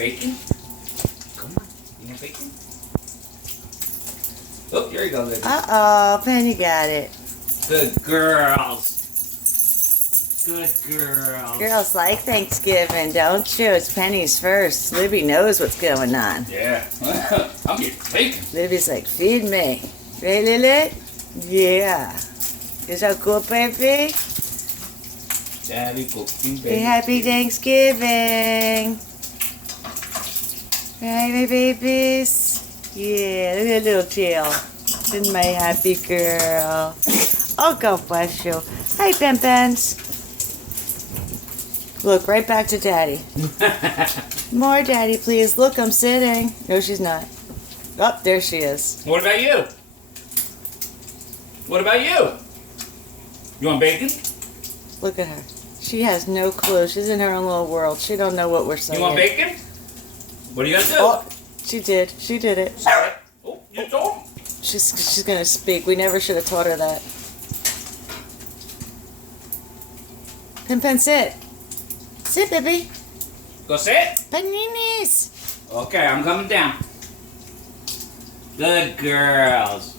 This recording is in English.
bacon? Come on. You want bacon? Oh, here you go, baby. Uh-oh, Penny got it. Good girls. Good girls. Girls like Thanksgiving, don't you? It's Penny's first. Libby knows what's going on. Yeah. I'm getting bacon. Libby's like, feed me. Right, Lily? Yeah. Is that cool, baby? Daddy cooking Say bacon. happy Thanksgiving. Right, my babies? Yeah, look at that little tail. Isn't my happy girl? Oh, God bless you. Hi, Ben-Bens. Look, right back to Daddy. More Daddy, please. Look, I'm sitting. No, she's not. Oh, there she is. What about you? What about you? You want bacon? Look at her. She has no clue. She's in her own little world. She don't know what we're saying. You want bacon? What are you gonna do? Oh, she did. She did it. Sorry. Oh, you told him. She's gonna speak. We never should have taught her that. Pen, sit. Sit, baby. Go sit. Paninis. Okay, I'm coming down. Good girls.